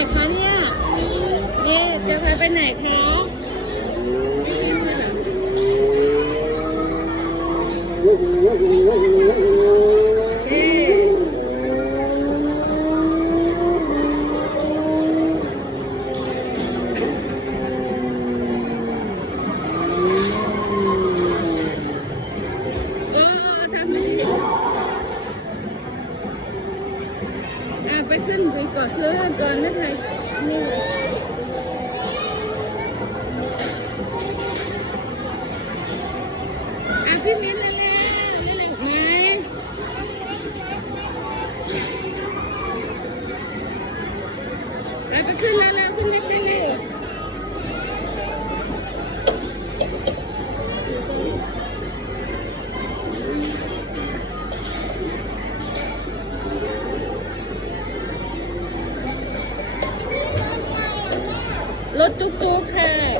ด็กคะเนี่ย นี่จะพาไปไหนคะ ก่อนซื้อก่อนไม่ไทยนี่อะพี่มิ้นเลยเลยเลยมาเอาไปขึ้นแล้วแล้วขึ้นไม่ขึ้น รถตุ๊กตุ๊กค่ะ